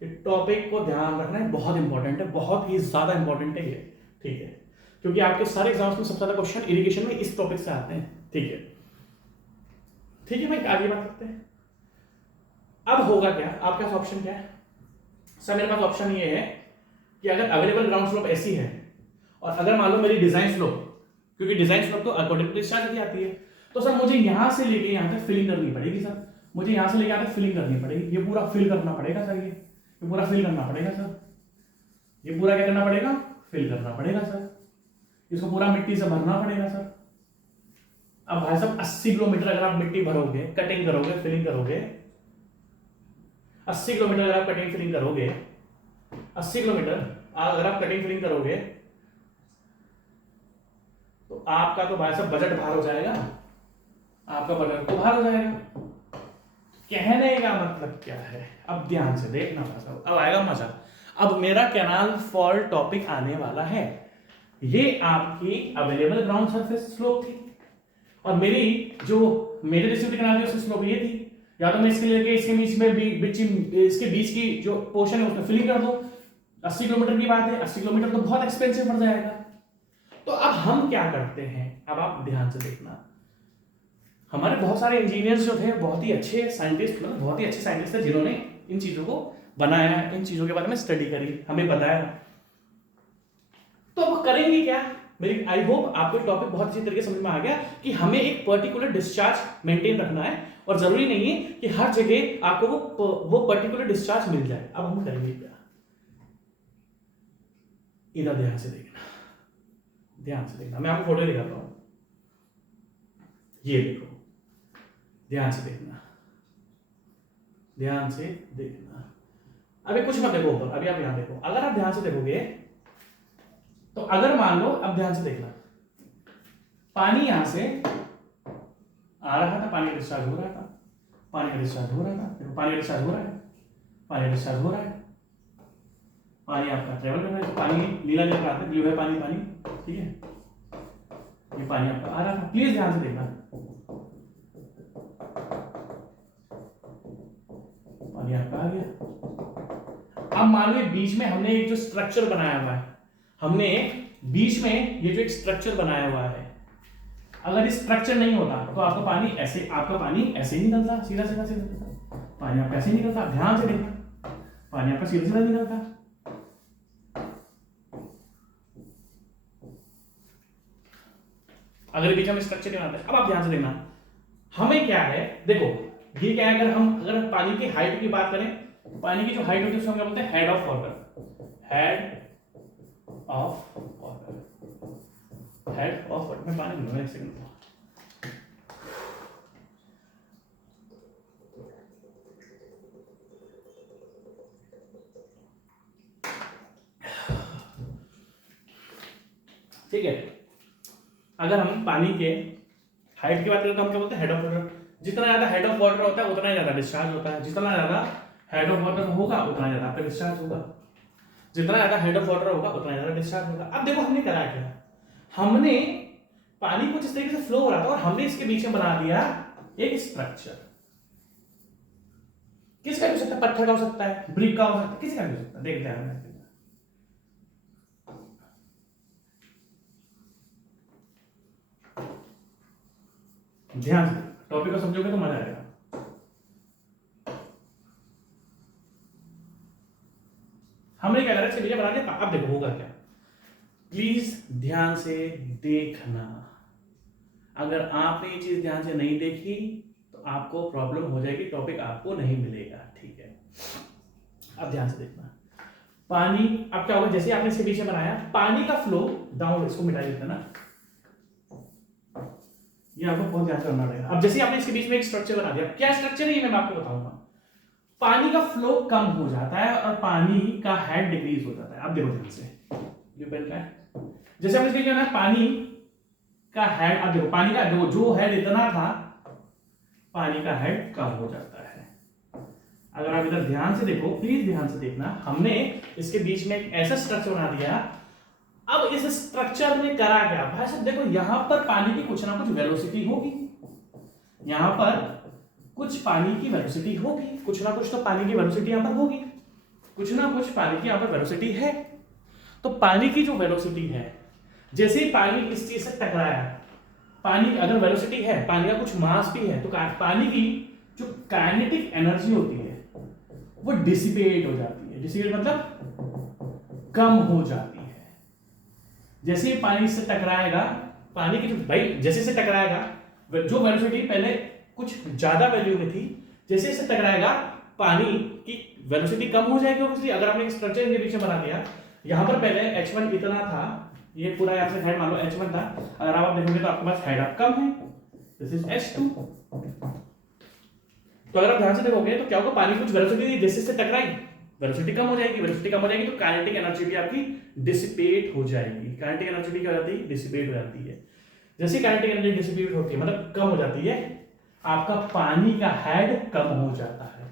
इस टॉपिक को ध्यान रखना है, बहुत इंपॉर्टेंट है, बहुत ही ज्यादा इंपॉर्टेंट है ये, ठीक है, क्योंकि आपके सारे एग्जाम्स में सबसे ज्यादा क्वेश्चन इरिगेशन में इस टॉपिक से आते हैं, ठीक है। ठीक है भाई, आगे बात करते हैं। अब होगा क्या, आपके पास ऑप्शन क्या है सर, मेरे पास ऑप्शन ये है कि अगर अवेलेबल ग्राउंड स्लोप ऐसी है और अगर मान लो मेरी डिजाइन स्लोप, क्योंकि डिजाइन स्लोप तो अकॉर्डिंग टू डिस्चार्ज की आती है, तो सर मुझे यहां से लेके यहां तक फिलिंग करनी पड़ेगी सर, मुझे यहां से लेके यहां तक फिलिंग करनी पड़ेगी, ये पूरा फिल करना पड़ेगा सर, ये पूरा फिल करना पड़ेगा सर, ये पूरा क्या करना पड़ेगा, फिल करना पड़ेगा सर, इसको पूरा मिट्टी से भरना पड़ेगा सर। अब भाई साहब 80 किलोमीटर अगर आप मिट्टी भरोगे, कटिंग करोगे, फिलिंग करोगे, 80 किलोमीटर अगर आप कटिंग फिलिंग करोगे, 80 किलोमीटर अगर आप कटिंग फिलिंग करोगे तो आपका तो भाई साहब बजट बाहर हो जाएगा, आपका बजट तो बाहर हो जाएगा। कहने का मतलब क्या है, अब ध्यान से देखना भाई साहब, अब आएगा मजा। अब मेरा कैनाल फॉल टॉपिक आने वाला है, ये आपकी अवेलेबल ग्राउंड सरफेस स्लोप थी और मेरी जो मेजर डिस्ट्रीब्यूटरी कैनाल थी उसकी स्लोप ये थी, या तो मैं इसके लेके इसके बीच में इसके बीच की जो पोर्शन है उसमें फिलिंग कर दो, 80 किलोमीटर की बात है, 80 किलोमीटर तो बहुत एक्सपेंसिव पड़ जाएगा। तो अब हम क्या करते हैं, अब आप ध्यान से देखना, हमारे बहुत सारे इंजीनियर्स जो थे बहुत ही अच्छे साइंटिस्ट, मतलब बहुत ही अच्छे साइंटिस्ट थे जिन्होंने इन चीजों को बनाया, इन चीजों के बारे में स्टडी करी, हमें बताया। तो अब करेंगे क्या, मेरी आई होप आपको टॉपिक बहुत अच्छी तरीके से समझ में आ गया कि हमें एक पर्टिकुलर डिस्चार्ज मेंटेन रखना है और जरूरी नहीं है कि हर जगह आपको वो पर्टिकुलर डिस्चार्ज मिल जाए। अब हम करेंगे क्या, इधर ध्यान से देखना, ध्यान से देखना, मैं आपको फोटो दिखाता हूं, ये देखो, ध्यान से देखना, ध्यान से देखना। अभी कुछ मत देखो ऊपर, अभी आप यहां देखो। अगर आप ध्यान से देखोगे तो अगर मान लो, अब ध्यान से देखना, पानी यहां से आ रहा था, पानी डिस्चार्ज हो रहा था, पानी डिस्चार्ज हो रहा था, देखो पानी डिस्चार्ज हो रहा है, पानी डिस्चार्ज हो रहा है, पानी आपका ट्रेवल कर रहा है, तो पानी नीला जल रहा है, ब्लू है पानी, पानी ठीक है, ये पानी आपका आ रहा था। प्लीज ध्यान से देखना, पानी आपका आ गया। अब मान लो बीच में हमने एक जो स्ट्रक्चर बनाया हुआ है, हमने बीच में ये जो एक स्ट्रक्चर बनाया हुआ है, अगर इस स्ट्रक्चर नहीं होता तो आपका पानी ऐसे, आपका पानी ऐसे ही निकलता, सीधा सीधा सीधा, पानी आपका ऐसे ही निकलता, ध्यान से देखना, पानी आपका सीधा सीधा निकलता। अगर बीच में स्ट्रक्चर नहीं आता। अब आप ध्यान से देखना, हमें क्या है, देखो ये क्या है, अगर पानी की हाइट की बात करें, पानी की जो हाइट होती है उसको हम क्या बोलते हैं, head of water, head of water, head of water. मैं पानी लूंगा, एक सेकंड। ठीक है, अगर हम पानी के हाइट की बात करें तो हम क्या बोलते हैं, हेड ऑफ वाटर। जितना ज्यादा हेड ऑफ वाटर होता है उतना ही ज्यादा डिस्चार्ज होता है, जितना ज्यादा हेड ऑफ वाटर होगा उतना ज्यादा आपका डिस्चार्ज होगा, जितना ज्यादा हेड ऑफ वाटर होगा उतना ज्यादा डिस्चार्ज होगा। अब देखो हमने करा क्या, हमने पानी कुछ इस तरीके से फ्लो हो रहा था और हमने इसके बीच में बना दिया एक स्ट्रक्चर। किसका भी हो सकता है, पत्थर का हो सकता है, ब्रिक का हो सकता है, किसी का भी हो सकता है। देखते हैं ध्यान से, टॉपिक को समझोगे तो मजा आएगा। हमने क्या करा, इसके बीच में बना दिया। अब देखो होगा क्या, प्लीज ध्यान से देखना। अगर आपने ये चीज ध्यान से नहीं देखी तो आपको प्रॉब्लम हो जाएगी, टॉपिक आपको नहीं मिलेगा, ठीक है। अब ध्यान से देखना, पानी अब क्या होगा, जैसे आपने इसके पीछे बनाया, पानी का फ्लो डाउन, इसको मिटा देते ना, ये आपको बहुत ध्यान से करना पड़ेगा। अब जैसे आपने इसके बीच में एक स्ट्रक्चर बना दिया, क्या स्ट्रक्चर है ये मैं आपको बताऊंगा। पानी का फ्लो कम हो जाता है और पानी का हेड डिक्रीज हो जाता है। अब देखो ध्यान से, ये पेन का है, जैसे हमने इसके क्या पानी का हेड, अब देखो पानी का जो हेड इतना था, पानी का हेड कम हो जाता है। अगर आप इधर ध्यान से देखो, प्लीज ध्यान से देखना, हमने इसके बीच में एक ऐसा स्ट्रक्चर बना दिया। अब इस स्ट्रक्चर में करा क्या भाई साहब, देखो यहां पर पानी की कुछ ना कुछ वेलोसिटी होगी, यहां पर कुछ पानी की वेलोसिटी होगी, कुछ ना कुछ तो पानी की वेलोसिटी यहां पर होगी, कुछ ना कुछ पानी की यहां पर वेलोसिटी है। तो पानी की जो वेलोसिटी है, जैसे ही पानी इस चीज से टकराया, पानी अगर वेलोसिटी है, पानी का कुछ मास भी है, तो पानी की जो काइनेटिक एनर्जी होती है वो डिसिपेट हो जाती है। डिसिपेट मतलब कम हो जाती है। जैसे ही पानी से टकराएगा, पानी की जो भाई जैसे से टकराएगा, जो वेलोसिटी पहले कुछ ज्यादा वैल्यू में थी, जैसे से टकराएगा पानी की वेलोसिटी कम हो जाएगी। ऑब्वियसली अगर आपने एक स्ट्रक्चर इनके पीछे बना दिया, यहां पर पहले h1 इतना था, ये पूरा यहां से हेड मान लो h1 था, अगर आप देखोगे तो आपके पास हेड कम है, दिस इज h2। तो अगर आप ध्यान से देखोगे तो क्या होगा, पानी कुछ वेलोसिटी जैसे से टकराई, वेलोसिटी कम हो जाएगी, वेलोसिटी कम हो जाएगी तो काइनेटिक एनर्जी भी आपकी डिसिपेट हो जाएगी। काइनेटिक एनर्जी भी क्या हो जाती है, डिसिपेट हो जाती है। जैसे काइनेटिक एनर्जी डिसिपेट होती है मतलब कम हो जाती है, आपका पानी का हेड कम हो जाता है।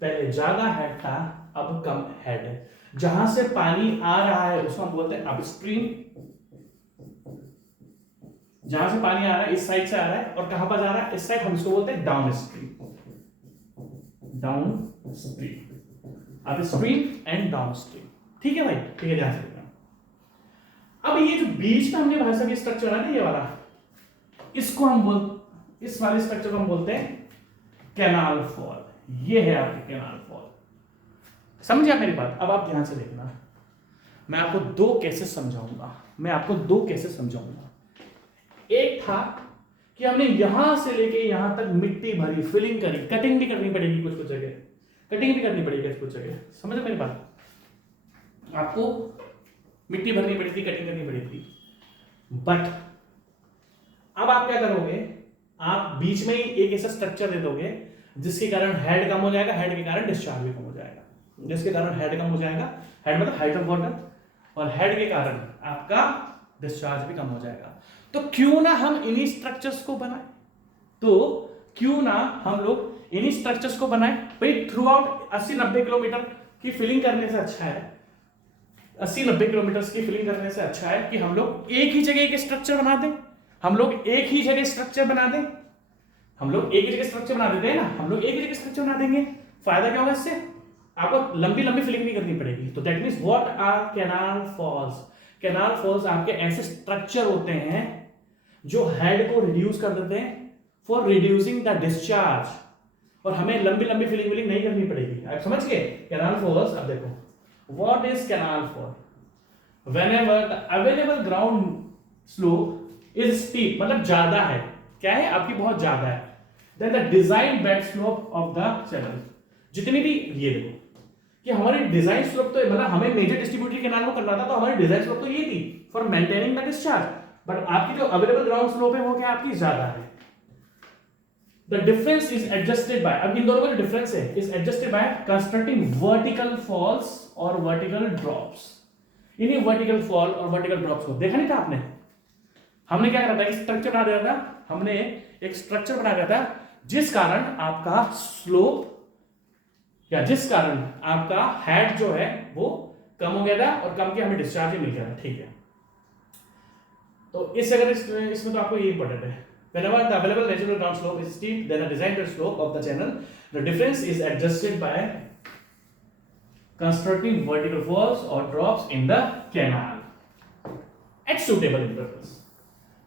पहले ज्यादा हेड था, अब कम हेड है। जहां से पानी आ रहा है उसको हम बोलते हैं अपस्ट्रीम, जहां से पानी आ रहा है इस साइड से आ रहा है, और कहां पर जा रहा है, इस साइड, हम इसको बोलते हैं down stream, down stream, upstream and down stream, ठीक है भाई, ठीक है, ध्यान से देखना। अब ये जो बीच में हमने भाई साहब ये स्ट्रक्चर है ना, ये वाला, इसको हम इस वाले स्ट्रक्चर को हम बोलते हैं कैनाल फॉल। ये है आपकी कैनाल फॉल। समझे आप मेरी बात? अब आप ध्यान से देखना, मैं आपको दो केसेस समझाऊंगा। एक था कि हमने यहां से लेके यहां तक मिट्टी भरी, फिलिंग करी, कटिंग भी करनी पड़ेगी कुछ जगह, कुछ जगह। समझे मेरी बात? आपको मिट्टी भरनी पड़ी थी, कटिंग करनी पड़ी थी, बट अब आप क्या करोगे, आप बीच में ही एक ऐसा स्ट्रक्चर दे दोगे जिसके कारण हेड कम हो जाएगा, हेड के कारण डिस्चार्ज भी कम हो जाएगा। जिसके कारण हेड कम हो जाएगा, हेड मतलब हाइट ऑफ वाटर, और हेड के कारण आपका डिस्चार्ज भी कम हो जाएगा। तो क्यों ना हम इन्हीं स्ट्रक्चर्स को बनाएं, भाई थ्रू आउट 80-90 किलोमीटर की फिलिंग करने से अच्छा है, 80-90 किलोमीटर की फिलिंग करने से अच्छा है कि हम लोग एक ही जगह एक स्ट्रक्चर बना दें। हम लोग एक ही जगह स्ट्रक्चर बना देते हैं ना, हम लोग एक ही जगह स्ट्रक्चर बना देंगे। फायदा क्या होगा इससे? आपको लंबी फिलिंग नहीं करनी पड़ेगी। तो that means what are canal falls? Canal falls आपके ऐसे स्ट्रक्चर होते हैं जो हेड को रिड्यूस कर देते हैं फॉर रिड्यूसिंग द डिस्चार्ज, और हमें लंबी फिलिंग नहीं करनी पड़ेगी। आप समझ गए कैनाल फॉल्स? अब देखो, what is canal fall? Whenever the available ground slope is steep, मतलब ज्यादा है, क्या है आपकी, बहुत ज्यादा है, then the design bed slope of the channel, जितनी भी, ये देखो कि हमारी डिजाइन स्लोप तो मतलब हमें मेजर डिस्ट्रीब्यूटरी कैनाल को करना था, तो हमारी डिजाइन स्लोप तो ये थी for maintaining the discharge, but आपकी जो अवेलेबल ग्राउंड स्लोप है वो क्या आपकी ज्यादा है। The difference is adjusted by, अब इन दोनों का जो डिफरेंस है is adjusted by constructing vertical falls और वर्टिकल ड्रॉप्स। इन्हीं वर्टिकल फॉल और वर्टिकल ड्रॉप्स को देखा नहीं था आपने? हमने क्या करा था, एक स्ट्रक्चर बना दिया था, हमने एक स्ट्रक्चर बना दिया था जिस कारण आपका स्लोप या जिस कारण आपका हेड जो है वो कम हो गया था, और कम के हमें डिस्चार्ज भी मिल गया था। ठीक है, तो इसमें तो आपको ये इंपॉर्टेंट है, whenever the available natural ground slope is steep then the designed slope of the channel, the difference is adjusted by constructing vertical falls or drops in the canal at suitable intervals।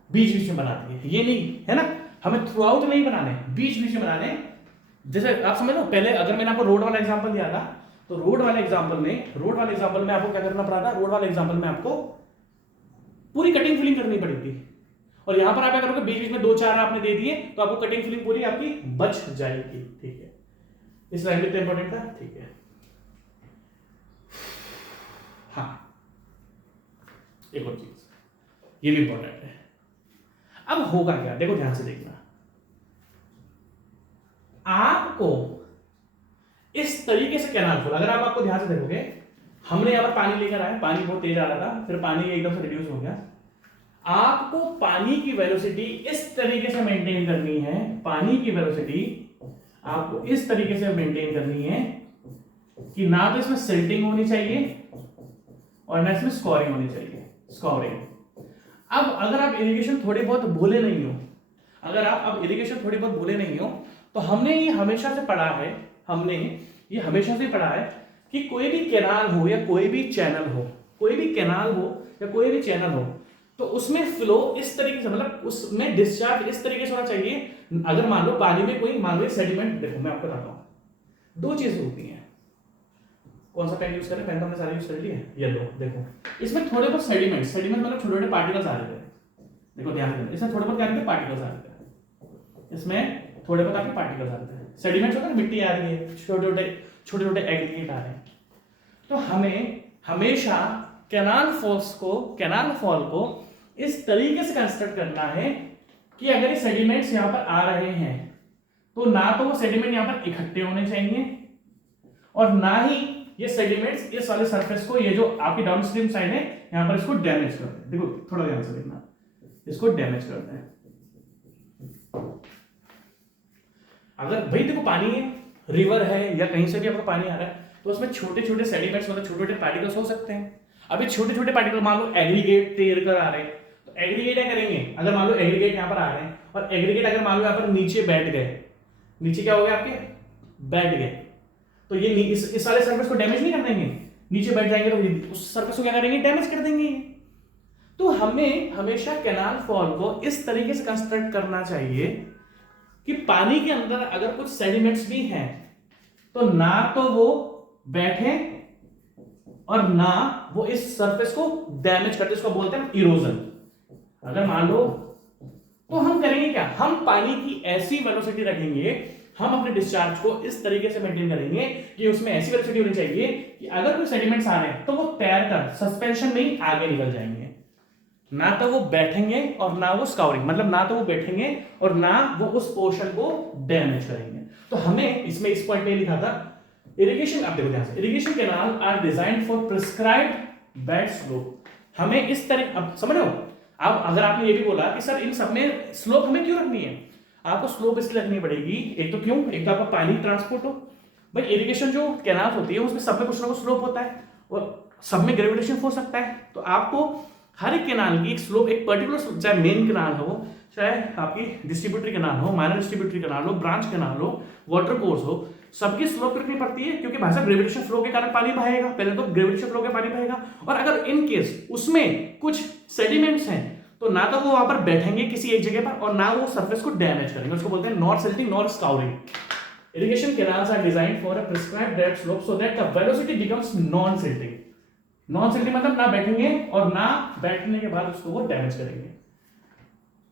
बीच में बनाती है, ये नहीं है ना, हमें through out नहीं बनाने, बीच में बनाने। जैसे आप समझ लो, पहले अगर मैंने आपको रोड वाला एग्जांपल दिया था, तो रोड वाले एग्जांपल में आपको क्या करना पड़ा था, रोड वाले एग्जांपल में आपको पूरी कटिंग फिलिंग करनी पड़ी थी, और यहां पर आप क्या करोगे, बीच में 2-4 आपने दे दिए तो आपको कटिंग फिलिंग पूरी आपकी बच जाएगी। ठीक है, इस लाइन में इंपॉर्टेंट था। ठीक है, हाँ, एक और चीज ये भी इंपॉर्टेंट है। अब होगा क्या, देखो ध्यान से देखना, आपको इस तरीके से कैनाल फॉल, अगर आप आपको ध्यान से देखोगे, हमने यहां पर पानी लेकर आए, पानी बहुत तेज आ रहा था, फिर पानी एकदम से रिड्यूस हो गया। आपको पानी की वेलोसिटी इस तरीके से मेंटेन करनी है, पानी की वेलोसिटी आपको इस तरीके से मेंटेन करनी है कि ना तो इसमें सिल्टिंग होनी चाहिए और ना इसमें स्कोरिंग होनी चाहिए, स्कोरिंग। अब अगर आप इरिगेशन थोड़े बहुत भूले नहीं हो, तो हमने ये हमेशा से पढ़ा है, कि कोई भी कैनाल हो या कोई भी चैनल हो, तो उसमें फ्लो इस तरीके से, मतलब उसमें डिस्चार्ज इस तरीके से होना चाहिए। अगर मान लो पानी में कोई, मान लो सेडिमेंट, देखो मैं आपको बताता हूं, दो चीजें होती हैं। कौन सा पेन यूज करें? पेन तो हमने सारे यूज कर लिए, येलो। देखो इसमें थोड़े बहुत सेडिमेंट मतलब छोटे-छोटे पार्टिकल्स आ रहे थे। देखो ध्यान देना, इसमें थोड़े बहुत क्या आ रहे थे, पार्टिकल्स आ रहे थे, इसमें थोड़े बहुत आपके पार्टिकल्स आ रहे थे। सेडिमेंट होता है, मिट्टी आ रही है, छोटे-छोटे एग्रीगेट आ रहे हैं। तो हमें हमेशा कैनाल फॉल को इस तरीके से कंस्ट्रक्ट करना है कि अगर ये सेडिमेंट्स यहां पर आ रहे हैं, तो ना तो वो सेडिमेंट यहां पर इकट्ठे होने चाहिए, और ना ही ये सेडिमेंट्स इस वाले सरफेस को, ये जो आपकी डाउनस्ट्रीम साइड है, यहां पर इसको डैमेज करते हैं। देखो थोड़ा ध्यान से देखना, इसको डैमेज करते हैं। अगर भाई देखो पानी है, रिवर है या कहीं से भी आपको पानी आ रहा है, तो उसमें छोटे-छोटे सेडिमेंट्स, मतलब छोटे-छोटे पार्टिकल्स हो सकते हैं। अभी छोटे-छोटे पार्टिकल मान लो एग्रीगेट तैर कर आ रहे हैं, तो एग्रीगेट क्या करेंगे, अगर मान लो एग्रीगेट यहां पर आ रहे हैं, और एग्रीगेट अगर मान लो यहां पर नीचे बैठ गए, नीचे क्या हो गया आपके, बैठ गए, तो ये इस वाले सरफेस को डैमेज नहीं कर देंगे, नीचे बैठ जाएंगे तो उस सरफेस को क्या करेंगे, डैमेज कर देंगे। तो हमें हमेशा कैनाल फॉल को इस तरीके से कंस्ट्रक्ट करना चाहिए कि पानी के अंदर अगर कुछ सेडिमेंट्स भी हैं तो ना तो वो बैठे और ना वो इस सरफेस को डैमेज करते, इसको बोलते हैं इरोजन। अगर मान लो तो हम करेंगे क्या, हम पानी की ऐसी वेलोसिटी रखेंगे, हम अपने डिस्चार्ज को इस तरीके से मेंटेन करेंगे कि उसमें ऐसी वेलोसिटी होनी चाहिए कि अगर कोई सेडिमेंट्स आ रहे हैं तो वो तैरकर सस्पेंशन में ही आगे निकल जाएंगे, ना तो वो बैठेंगे और ना वो स्काउरिंग, मतलब ना तो वो बैठेंगे और ना वो उस पोर्शन को डैमेज करेंगे। तो हमें इसमें इस पॉइंट में लिखा था इरिगेशन, आप देखो ध्यान से, irrigation canal are designed for prescribed bed slope. हमें इस तरह, अब समझ रहे हो, अब अगर आपने ये भी बोला कि सर इन सब में स्लोप हमें क्यों रखनी है, आपको स्लोप इसलिए रखनी पड़ेगी, एक तो क्यों, एक तो आपका पानी ट्रांसपोर्ट हो, भाई इरिगेशन जो कैनाल होती है उसमें सब में कुछ ना कुछ स्लोप होता है और सब में ग्रेविटेशन हो सकता है, तो आपको हर एक कैनाल की एक स्लोप, एक पर्टिकुलर, चाहे मेन कैनाल हो, चाहे आपकी डिस्ट्रीब्यूटरी कैनाल हो, माइनर डिस्ट्रीब्यूटरी कैनाल हो, ब्रांच कैनाल हो, वाटर कोर्स हो, सबकी स्लोप रखनी पड़ती है, क्योंकि भाई साहब ग्रेविटेशन फ्लो के कारण पानी बहेगा, पहले तो ग्रेविटेशन फ्लो के पानी बहेगा, और अगर इन केस उसमें कुछ सेडिमेंट्स हैं तो ना तो वो वहां पर बैठेंगे किसी एक जगह पर और ना वो सरफेस को डैमेज करेंगे, उसको बोलते हैं nor silting nor scouring. Irrigation canals are designed for a prescribed depth slope so that the velocity becomes non silting. Non silting मतलब ना बैठेंगे और ना बैठने के बाद उसको वो डैमेज करेंगे।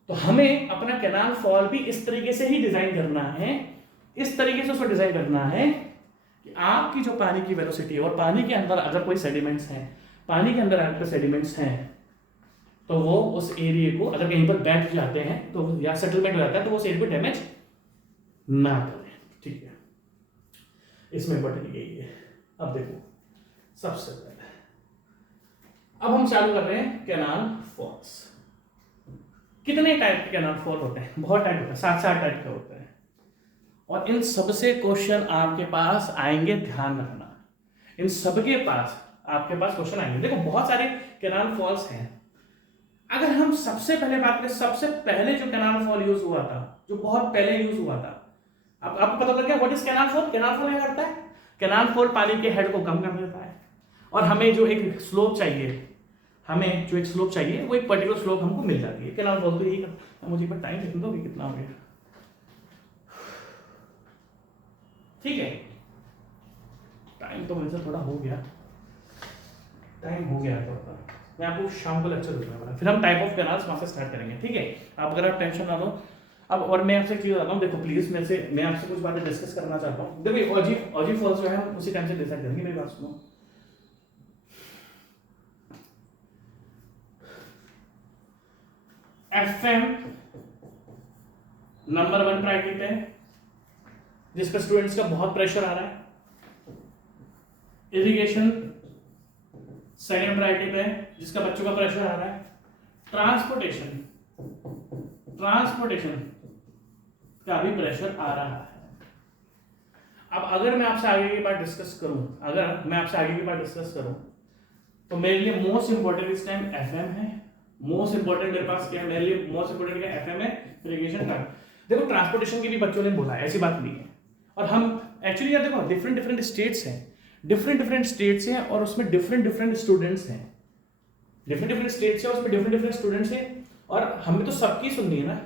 तो हमें अपना कैनाल फॉल भी इस तरीके से ही डिजाइन करना है, इस तरीके से उसको डिजाइन करना है कि आपकी जो पानी की वेलोसिटी है और पानी के अंदर अगर कोई सेडिमेंट्स हैं, पानी के अंदर अगर सेडिमेंट्स हैं तो वो उस एरिया को अगर कहीं पर बैठ जाते हैं तो या सेटलमेंट हो जाता है तो वो उस एरिया को डैमेज ना करें, ठीक है। इसमें इंपॉर्टेंट यही है। अब देखो सबसे पहले अब हम चालू कर रहे हैं कैनाल फॉल्स। कितने टाइप के कैनाल फॉल होते हैं, बहुत टाइप होते हैं, 7 टाइप के होते हैं, और इन सबसे क्वेश्चन आपके पास आएंगे, ध्यान रखना, इन सबके पास आपके पास क्वेश्चन आएंगे। देखो बहुत सारे कैनाल फॉल्स हैं, अगर हम सबसे पहले बात करें, सबसे पहले जो कैनाल फॉल यूज हुआ था, जो बहुत पहले यूज हुआ था, अब आपको पता लग गया what is canal fall. Canal fall क्या करता है, कैनाल फॉल पानी के हेड को कम कर देता है और हमें जो एक स्लोप चाहिए, हमें जो एक स्लोप चाहिए वो एक पर्टिकुलर स्लोप हमको मिल जाती है। कैनाल फॉल तो यही करता है। मुझे पर टाइम देखने दो कि कितना हो गया, ठीक है, टाइम तो मेरे से थोड़ा हो गया, टाइम हो गया थोड़ा, मैं आपको शाम को लेक्चर दूंगा वाला, फिर हम टाइप ऑफ कैनाल्स वहां से स्टार्ट करेंगे, ठीक है। आप अगर आप टेंशन ना लो। अब और मैं आपसे एक चीज बताता हूँ, देखो प्लीज मेरे से, मैं आपसे कुछ बातें डिस्कस करना चाहता हूँ। देखो ऑजी फॉल्स जो है हम उसी टाइम से डिसाइड करेंगे, मेरी बात सुनो। एफएम नंबर 1 प्रायोरिटी पे, जिसका स्टूडेंट्स का बहुत प्रेशर आ रहा है। इरिगेशन सेकंड प्रायोरिटी पे, जिसका बच्चों का प्रेशर आ रहा है। ट्रांसपोर्टेशन का भी प्रेशर आ रहा है। अब अगर मैं आपसे आगे की बात डिस्कस करूं, तो मेरे लिए मोस्ट इंपॉर्टेंट इस टाइम एफएम है। मोस्ट इंपॉर्टेंट मेरे पास क्या है, मेरे लिए मोस्ट इंपॉर्टेंट क्या एफएम है, इरिगेशन का। देखो ट्रांसपोर्टेशन की भी बच्चों ने बोला, ऐसी बात नहीं है, और हम एक्चुअली यार देखो डिफरेंट स्टेट्स हैं, डिफरेंट स्टेट्स हैं और उसमें डिफरेंट स्टूडेंट्स हैं, डिफरेंट स्टेट्स हैं, उसमें डिफरेंट स्टूडेंट्स हैं, और हमें तो सबकी सुननी है ना।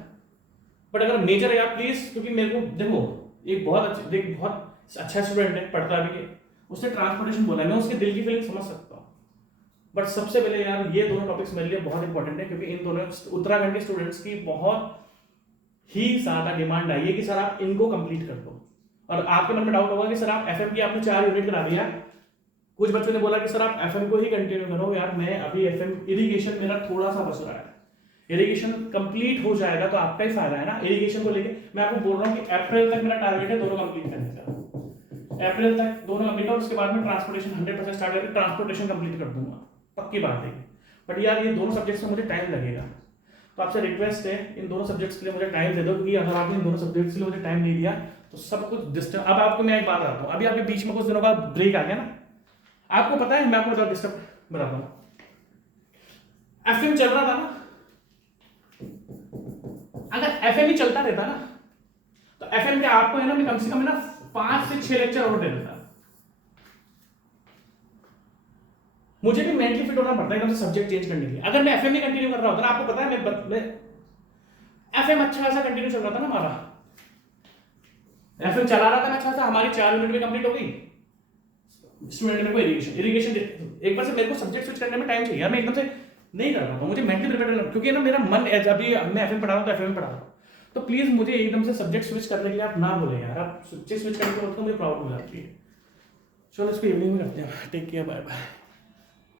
बट अगर मेजर है आप प्लीज, क्योंकि मेरे को देखो एक बहुत अच्छा स्टूडेंट है, पढ़ता भी है, उसने ट्रांसपोर्टेशन बोला, मैं उसके दिल की फीलिंग समझ सकता हूँ। बट सबसे पहले यार ये दोनों टॉपिक्स मेरे लिए बहुत इंपॉर्टेंट है, क्योंकि इन दोनों उत्तराखंड के स्टूडेंट्स की बहुत ही ज्यादा डिमांड आई है कि सर आप इनको कंप्लीट कर दो। और आपके मन में डाउट होगा कि सर आप एफएम की आपने 4 यूनिट करा दिया, कुछ बच्चों ने बोला कि सर आप एफएम को ही कंटिन्यू करो। यार मैं अभी एफएम, इरिगेशन मेरा थोड़ा सा बच रहा है, इरिगेशन कंप्लीट हो जाएगा तो आपका ही फायदा है ना। इरिगेशन को लेके मैं आपको बोल रहा हूँ कि अप्रैल तक मेरा टारगेट है दोनों कंप्लीट करने का, अप्रैल तक दोनों कंप्लीट, और उसके बाद में ट्रांसपोर्टेशन 100% स्टार्ट करके ट्रांसपोर्टेशन कंप्लीट कर दूंगा, पक्की बात है। बट यार ये दोनों सब्जेक्ट्स में मुझे टाइम लगेगा, तो आपसे रिक्वेस्ट है इन दोनों सब्जेक्ट्स के लिए मुझे टाइम दे दो, क्योंकि अगर आपने इन दोनों सब्जेक्ट्स के लिए मुझे टाइम नहीं दिया तो सब कुछ डिस्टर्ब। अब आपको मैं एक बात बताता हूँ, अभी आपके बीच में कुछ दिनों का ब्रेक आ गया ना, आपको पता है, मैं आपको बताता डिस्टर्ब बताता हूँ। एफएम चल रहा था ना, अगर एफएम ही चलता रहता ना तो एफएम पे आपको है ना, मैं कम से कम है ना 5 से 6 लेक्चर और दे देता। मुझे भी मेंटली फिट होना पड़ता है एकदम से सब्जेक्ट चेंज करने के लिए। अगर मैं एफएम में कंटिन्यू कर रहा होता ना, आपको पता है मैं एफएम अच्छा खासा कंटिन्यू चल रहा था ना हमारा, एफएम चला रहा था मैं अच्छा सा, हमारी 4 यूनिट में कंप्लीट हो गई। स्टूडेंट मेरे को इरिगेशन एक बार से मेरे को सब्जेक्ट स्विच करने में टाइम चाहिए यार, मैं एकदम से नहीं कर पाता, मुझे मेंटली प्रिपेयर, क्योंकि ना मेरा मन अभी मैं एफएम पढ़ा रहा हूँ तो एफएम में पढ़ा रहा हूँ, तो प्लीज मुझे एकदम से सब्जेक्ट स्विच करने के लिए आप ना बोले यार, आप सब्जेक्ट स्विच करने के बाद तो मुझे प्रॉब्लम हो जाती है। चलो इसको इवनिंग में करते हैं, टेक केयर, बाय बाय।